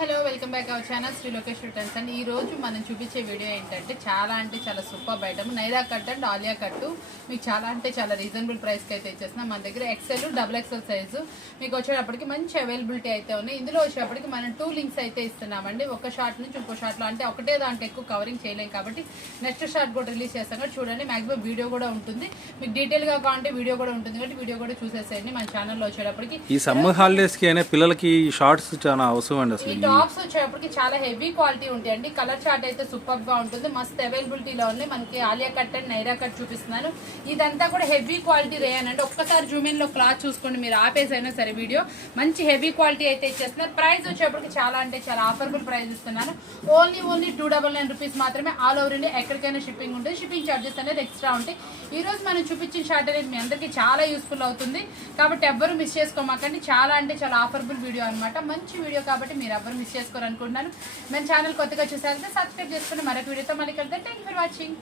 Hello welcome back our channel Shri Lokesh returns and ఈ రోజు మనం చూపించే వీడియో ఏంటంటే చాలా super item Naira cut and Alia cut మీకు చాలా రీజనబుల్ ప్రైస్కి అయితే ఇచ్చేస్తున్నాం. మన దగ్గర ఎక్సెల్ డబుల్ ఎక్సెల్ సైజు మీకు వచ్చేటప్పటికి మంచి అవైలబిలిటీ అయితే ఉన్నాయి. ఇందులో వచ్చేటప్పటికి మనం 2 లింక్స్ అయితే ఇస్తున్నామండి. ఒక షార్ట్ నుంచి ఇంకో షార్ట్లో అంటే ఒకటే దాంట్లో ఎక్కువ కవరింగ్ చేయలేం కాబట్టి నెక్స్ట్ షార్ట్ కూడా రిలీజ్ చేస్తాం కాబట్టి చూడండి. మాక్సిమం వీడియో కూడా ఉంటుంది, మీకు డీటెయిల్గా కావాలంటే వీడియో కూడా ఉంటుంది కాబట్టి వీడియో కూడా చూసేసేయండి. మన ఛానల్లో వచ్చేటప్పటికి ఈ సమ్మర్ హాలిడేస్కి అయినా పిల్లలకి షార్ట్స్ చాలా అవసరం అండి. అసలు ఈ టాప్స్ వచ్చేటప్పటికి చాలా హెవీ క్వాలిటీ ఉంటాయండి. కలర్ చార్ట్ అయితే సూపర్ గా ఉంటుంది, మస్త్ అవైలబిలిటీలో ఉంది. మనకి Alia cut and Naira cut చూపిస్తున్నాను. ఇదంతా కూడా హెవీ క్వాలిటీ రేయన్ అండి. ఒక్కసారి జూమిన్ లో క్లాత్ చూసుకోండి, మీరు ఆపేసైనా సరే వీడియో మంచి హెవీ క్వాలిటీ అయితే ఇచ్చేస్తున్నారు. ప్రైస్ వచ్చేటప్పటికి చాలా ఆఫర్బుల్ ప్రైస్ ఇస్తున్నాను. ఓన్లీ 299 రూపీస్ మాత్రమే. ఆల్ ఓవర్ ఇండియా ఎక్కడికైనా షిప్పింగ్ ఉంటుంది. షిప్పింగ్ చార్జెస్ అనేది ఎక్స్ట్రా ఉంటాయి. ఈ రోజు మనం చూపించిన షార్ట్ అనేది మీ అందరికీ చాలా యూస్ఫుల్ అవుతుంది కాబట్టి ఎవ్వరు మిస్ చేసుకోమాకండి. చాలా ఆఫర్బుల్ వీడియో అనమాట, మంచి వీడియో కాబట్టి మీరు ఎవ్వరు మిస్ చేసుకోవాలనుకుంటున్నాను. మన ఛానల్ కొత్తగా చూసారంటే సబ్స్క్రైబ్ చేసుకుని మరొక వీడియోతో మళ్ళీ కలుద్దాం. Thank you for watching.